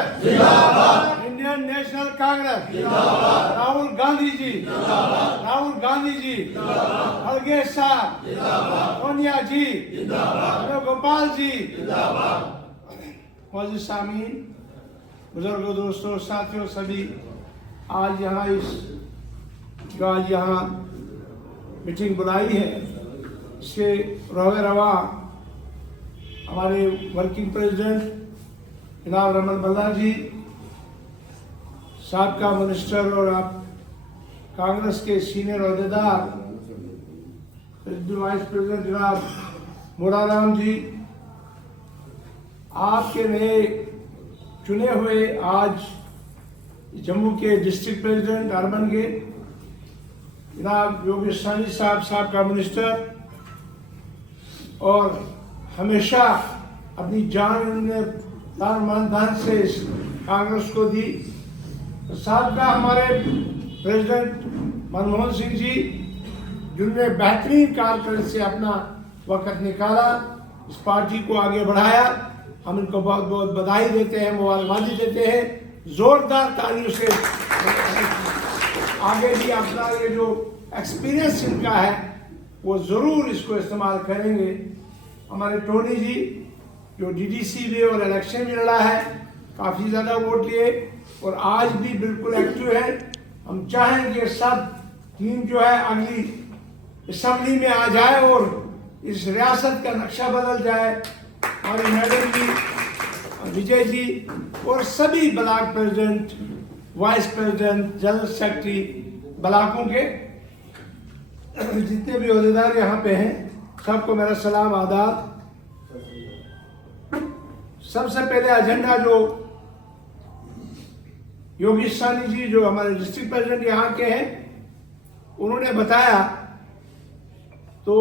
कांग्रेस जिंदाबाद, Indian national Congress जिंदाबाद, राहुल गांधी जी जिंदाबाद, राहुल गांधी जी जिंदाबाद, खड़गे साहब जिंदाबाद, सोनिया जी जिंदाबाद, गोपाल जी जिंदाबाद। मौजूद सामीन, बुजुर्गों, दोस्तों, साथियों, सभी आज यहाँ जो आज यहाँ मीटिंग बुलाई है, इसके रोए रवा हमारे वर्किंग प्रेसिडेंट जनाब रमन बल्ला जी, साबका मिनिस्टर और आप कांग्रेस के सीनियर अहदेदार वाइस प्रेसिडेंट जनाब मोराराम जी, आपके नए चुने हुए आज जम्मू के डिस्ट्रिक्ट प्रेसिडेंट अर्बन के जनाब योगेश सानी साहब, साबका मिनिस्टर, और हमेशा अपनी जान ने दान से इस कांग्रेस को दी। साबका हमारे प्रेसिडेंट मनमोहन सिंह जी, जिन्होंने बेहतरीन कारकर्दगी से अपना वक्त निकाला, इस पार्टी को आगे बढ़ाया, हम इनको बहुत बहुत बधाई देते हैं, मुबारकबादी देते हैं, जोरदार तालियों से। आगे भी अपना ये जो एक्सपीरियंस इनका है वो ज़रूर इसको इस्तेमाल करेंगे। हमारे टोनी जी जो डीडीसी भी और इलेक्शन भी लड़ा है, काफ़ी ज़्यादा वोट लिए और आज भी बिल्कुल एक्टिव है। हम चाहेंगे सब टीम जो है अगली असम्बली में आ जाए और इस रियासत का नक्शा बदल जाए। हमारी मैडम जी, विजय जी और सभी block president, vice president, general secretary, ब्लॉकों के जितने भी अहदेदार यहाँ पे हैं, सबको मेरा सलाम, आदाब। सबसे पहले एजेंडा जो योगेश सानी जी, जो हमारे डिस्ट्रिक्ट प्रेसिडेंट यहाँ के हैं, उन्होंने बताया, तो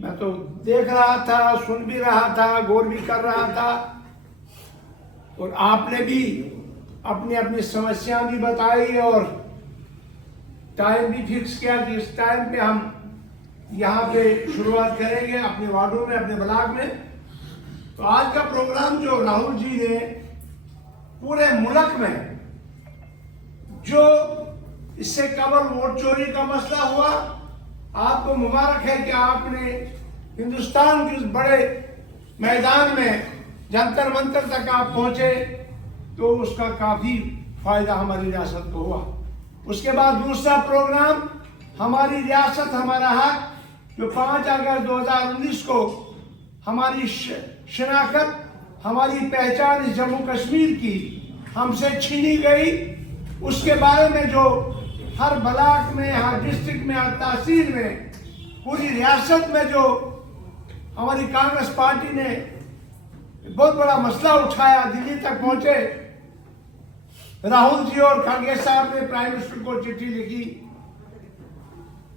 मैं तो देख रहा था, सुन भी रहा था, गौर भी कर रहा था, और आपने भी अपनी अपनी समस्या भी बताई और टाइम भी फिक्स किया कि इस टाइम पे हम यहाँ पे शुरुआत करेंगे अपने वार्डों में, अपने ब्लॉक में। तो आज का प्रोग्राम जो राहुल जी ने पूरे मुल्क में, जो इससे कबल वोट चोरी का मसला हुआ, आपको मुबारक है कि आपने हिंदुस्तान के उस बड़े मैदान में जंतर मंतर तक आप पहुंचे, तो उसका काफी फायदा हमारी रियासत को हुआ। उसके बाद दूसरा प्रोग्राम, हमारी रियासत हमारा हक, जो 5 अगस्त 2019 को हमारी शनाख्त, हमारी पहचान इस जम्मू कश्मीर की हमसे छीनी गई, उसके बारे में जो हर ब्लॉक में, हर डिस्ट्रिक्ट में, हर तहसील में, पूरी रियासत में जो हमारी कांग्रेस पार्टी ने बहुत बड़ा मसला उठाया, दिल्ली तक पहुंचे, राहुल जी और खड़गे साहब ने प्राइम मिनिस्टर को चिट्ठी लिखी,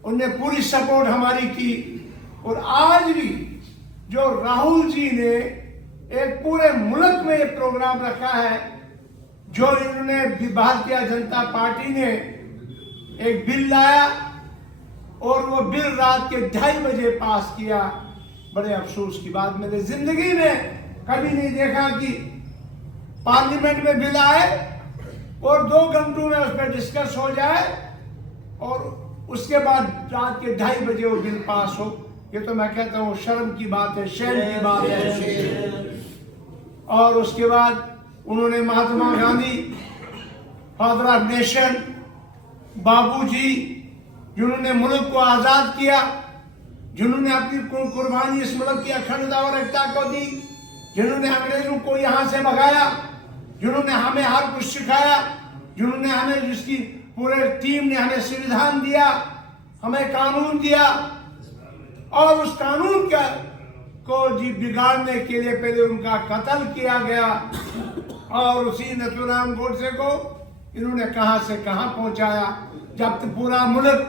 उनने पूरी सपोर्ट हमारी की। और आज भी जो राहुल जी ने एक पूरे मुल्क में एक प्रोग्राम रखा है, जो इन्होंने भारतीय जनता पार्टी ने एक बिल लाया और वो बिल रात के 2:30 बजे पास किया। बड़े अफसोस की बात, मैंने जिंदगी में कभी नहीं देखा कि पार्लियामेंट में बिल आए और 2 घंटों में उस पर डिस्कस हो जाए और उसके बाद रात के 2:30 बजे वो बिल पास हो। ये तो मैं कहता हूँ शर्म की बात है, शर्म की बात है। और उसके बाद उन्होंने Mahatma Gandhi, father of nation, बाबूजी, जिन्होंने मुल्क को आजाद किया, जिन्होंने अपनी कुर्बानी इस मुल्क की अखंडता और एकता को दी, जिन्होंने अंग्रेजों को यहाँ से भगाया, जिन्होंने हमें हर कुछ सिखाया, जिन्होंने हमें, जिसकी पूरे टीम ने हमें संविधान दिया, हमें कानून दिया, और उस कानून को जी बिगाड़ने के लिए पहले उनका कत्ल किया गया और उसी नथुराम गोडसे को इन्होंने कहां से कहां पहुंचाया। जब तो पूरा मुल्क,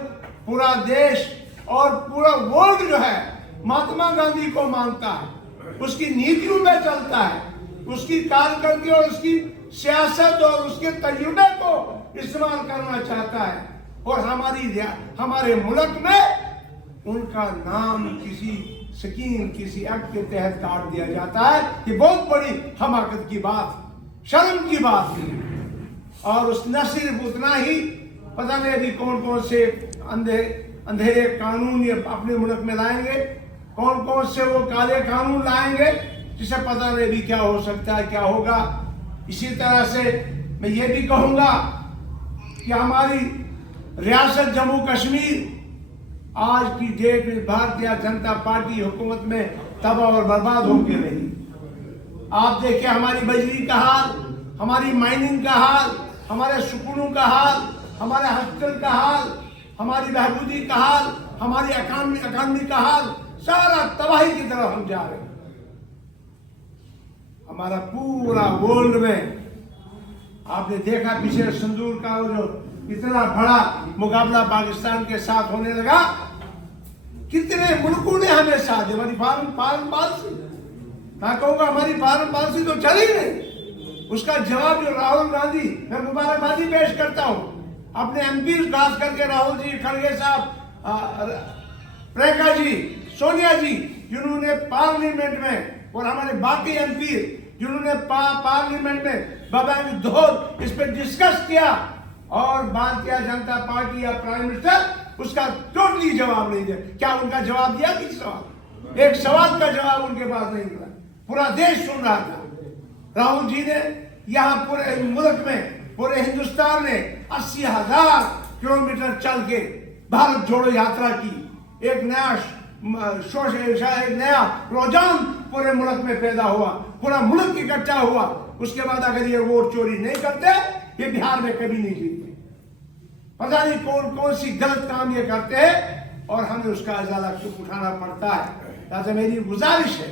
पूरा देश और पूरा वर्ल्ड जो है महात्मा गांधी को मानता है, उसकी नीतियों में चलता है, उसकी कारकर्दगी और उसकी सियासत और उसके तजुर्बे को इस्तेमाल करना चाहता है, और हमारे मुल्क में उनका नाम किसी स्कीम किसी एक्ट के तहत काट दिया जाता है, ये बहुत बड़ी हमाकत की बात, शर्म की बात है। और उस न सिर्फ उतना ही, पता नहीं अभी कौन कौन से अंधेरे कानून ये अपने मुल्क में लाएंगे, कौन कौन से वो काले कानून लाएंगे, जिसे पता नहीं भी क्या हो सकता है, क्या होगा। इसी तरह से मैं ये भी कहूंगा कि हमारी रियासत जम्मू कश्मीर आज की डेट में भारतीय जनता पार्टी हुकूमत में तबाह और बर्बाद होकर रही। आप देखिए हमारी बिजली का हाल, हमारी माइनिंग का हाल, हमारे सुकूनों का हाल, हमारे हॉस्पिटल का हाल, हमारी बहबूदी का हाल, हमारी इकॉनमी का हाल, सारा तबाही की तरफ हम जा रहे हैं। हमारा पूरा वर्ल्ड में आपने देखा पीछे संदूर का जो इतना बड़ा मुकाबला पाकिस्तान के साथ होने लगा, कितने मुल्कों ने हमें साथ दिया। हमारी फॉरेन पॉलिसी, मैं कहूँगा हमारी फॉरेन पॉलिसी तो चली नहीं। उसका जवाब जो राहुल गांधी, मैं मुबारकबादी पेश करता हूँ अपने एमपी, खास करके राहुल जी, खड़गे साहब, प्रियंका जी, सोनिया जी, जिन्होंने पार्लियामेंट में, और हमारे बाकी एमपी जिन्होंने पार्लियामेंट में बाकायदा इस पर डिस्कस किया, और भारतीय जनता पार्टी या प्राइम मिनिस्टर उसका टोटली जवाब नहीं दिया। क्या उनका जवाब दिया? किसी सवाल, एक सवाल का जवाब उनके पास नहीं मिला। पूरा देश सुन रहा था। राहुल जी ने यहाँ पूरे मुल्क में, पूरे हिंदुस्तान ने 80,000 किलोमीटर चल के भारत जोड़ो यात्रा की। एक नया रुझान पूरे मुल्क में पैदा हुआ, पूरा मुल्क इकट्ठा हुआ। उसके बाद अगर ये वोट चोरी नहीं करते, ये बिहार में कभी नहीं जीतते। पता नहीं कौन कौन सी गलत काम ये करते हैं, और हमें उसका अजाला उठाना पड़ता है। लिहाजा मेरी गुजारिश है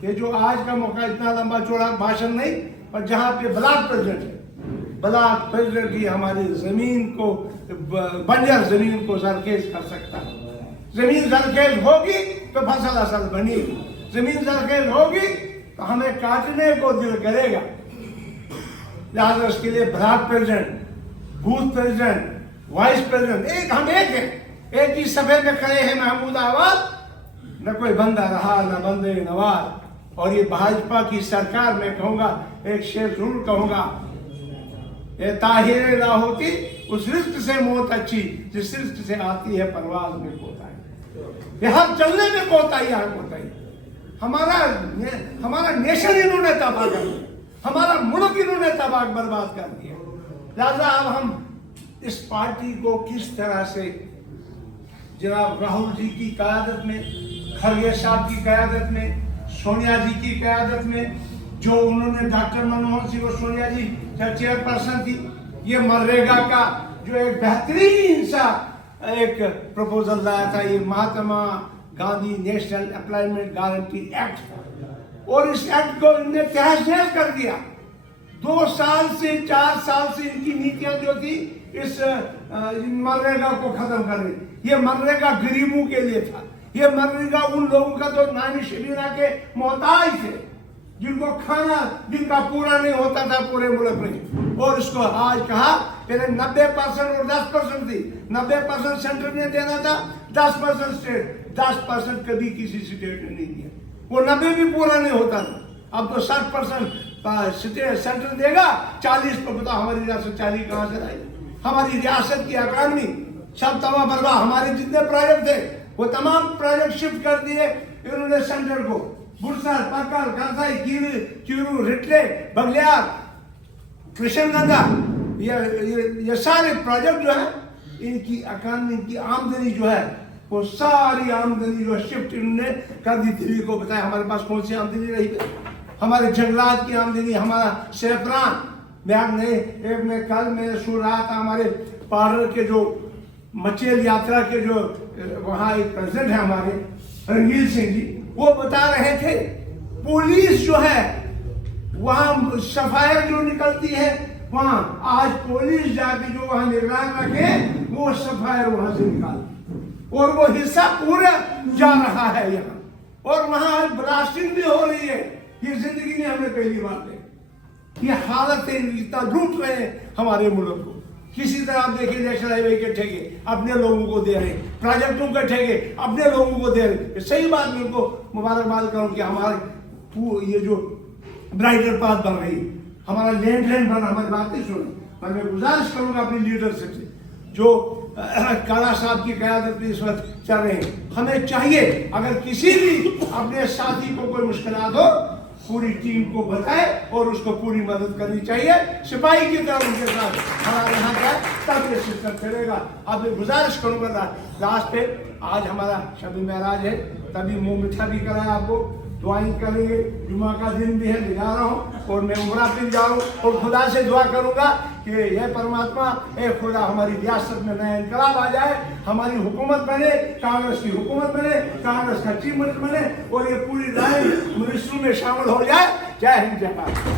कि जो आज का मौका, इतना लंबा चौड़ा भाषण नहीं, पर जहाँ पे ब्लॉक प्रेसिडेंट है, ब्लॉक प्रेसिडेंट ही हमारी जमीन को, बंजर जमीन को जरखेज कर सकता है। जमीन जरखेज होगी तो फसल असल बनेगी, जमीन जरखेज होगी तो हमें काटने को दिल करेगा। लिहाजा उसके लिए block president, booth president, vice president, हम एक हैं, एक ही सफे में खड़े हैं महमूद आवाज, न कोई बंदा रहा न बंदे नवाज। और ये भाजपा की सरकार, मैं कहूंगा एक शेर जरूर कहूंगा, ये ताहिर ना होती उस रिस्क से मौत अच्छी, जिस रिस्क से आती है परवाज में कोताही। ये हर चलने में कोताही, यहाँ कोताही। हमारा नेशन इन्होंने तबाह कर दिया, हमारा मुल्क इन्होंने तबाह बर्बाद कर दिया। लिहाजा अब हम इस पार्टी को किस तरह से जनाब राहुल जी की क़यादत में, खड़गे साहब की क़यादत में, सोनिया जी की क़यादत में, जो उन्होंने डॉक्टर मनमोहन सिंह और सोनिया जी चेयरपर्सन थी, ये मनरेगा का जो एक बेहतरीन सा एक प्रपोजल लाया था, ये Mahatma Gandhi national employment guarantee act, और इस एक्ट को इन्होंने तहस नहस कर दिया। 2 साल से 4 साल से इनकी नीतियां जो थी इस मनरेगा को खत्म कर रही। ये मनरेगा गरीबों के लिए था, ये मनरेगा उन लोगों का जो नानी शबीना के मोहताज थे, जिनको खाना जिनका पूरा नहीं होता था पूरे मुल्क में। और इसको आज कहा पहले 90% और 10% थी, 90% सेंटर ने देना था, 10% स्टेट, 10% कभी किसी स्टेट ने नहीं दिया। वो 90 भी पूरा नहीं होता था। अब तो 60% सेंटर देगा, 40 पर बताओ हमारी रियासत 40 कहाँ से लाएगी? हमारी रियासत की इकॉनमी सब तबाह बर्बाद। हमारे जितने प्रोजेक्ट थे वो तमाम प्रोजेक्ट शिफ्ट कर दिए इन्होंने सेंटर को। बुरसर, पक्कल, Kansai, Chiru, retail, Baglihar, Krishnaganga, ये सारे प्रोजेक्ट जो है, इनकी इकॉनमी की आमदनी जो है, वो सारी आमदनी जो शिफ्ट इन्होंने कर दी दिल्ली को। बताया हमारे पास कौन सी आमदनी रही? हमारे जंगलात की आमदनी, हमारा सेफरान। मैं कल मैं सुन रहा था हमारे पार्लर के जो मचेल यात्रा के जो वहाँ एक प्रेसिडेंट है हमारे रणवीर सिंह जी, वो बता रहे थे पुलिस जो है वहाँ सफायर जो निकलती है, वहाँ आज पुलिस जाके जो वहाँ निगरान रखे, वो सफायर वहाँ से निकाल, और वो हिस्सा पूरा जा रहा है यहाँ, और वहाँ ब्लास्टिंग भी हो रही है। ये जिंदगी में हमने पहली बार देखी। ये हालत है, इतना लूट रहे हैं हमारे मुल्क को। किसी तरह आप देखिए नेशनल हाईवे के ठेके अपने लोगों को दे रहे, प्रोजेक्टों के ठेके अपने लोगों को दे रहे। सही बात मैं उनको मुबारकबाद करूं कि हमारे ये जो ब्राइडल पाथ बन रही, हमारा लैंड बना, हमारी बात नहीं सुनी। पर मैं गुजारिश करूंगा अपनी लीडरशिप से, जो काला साहब की क़यादत में इस वक्त चल रहे हैं, हमें चाहिए अगर किसी भी अपने साथी को कोई मुश्किलात हो, पूरी टीम को बताए और उसको पूरी मदद करनी चाहिए। सिपाही की तरह उनके साथ हमारे यहाँ का तब ये सिस्टम चलेगा। अब मैं गुजारिश करूँगा लास्ट पे, आज हमारा शब महराज है, तभी मुँह मीठा भी कराया आपको, दुआएं करेंगे, जुमा का दिन भी है, ले जा रहा हूँ और मैं उम्रा पे जा रहा हूँ और खुदा से दुआ करूँगा कि ये परमात्मा, ए खुदा, हमारी रियासत में नया इनकलाब आ जाए, हमारी हुकूमत बने, कांग्रेस की हुकूमत बने, कांग्रेस का चीफ मिनिस्टर बने और ये पूरी लाइन मिनिस्ट्री में शामिल हो जाए। जय हिंद, जय भारत।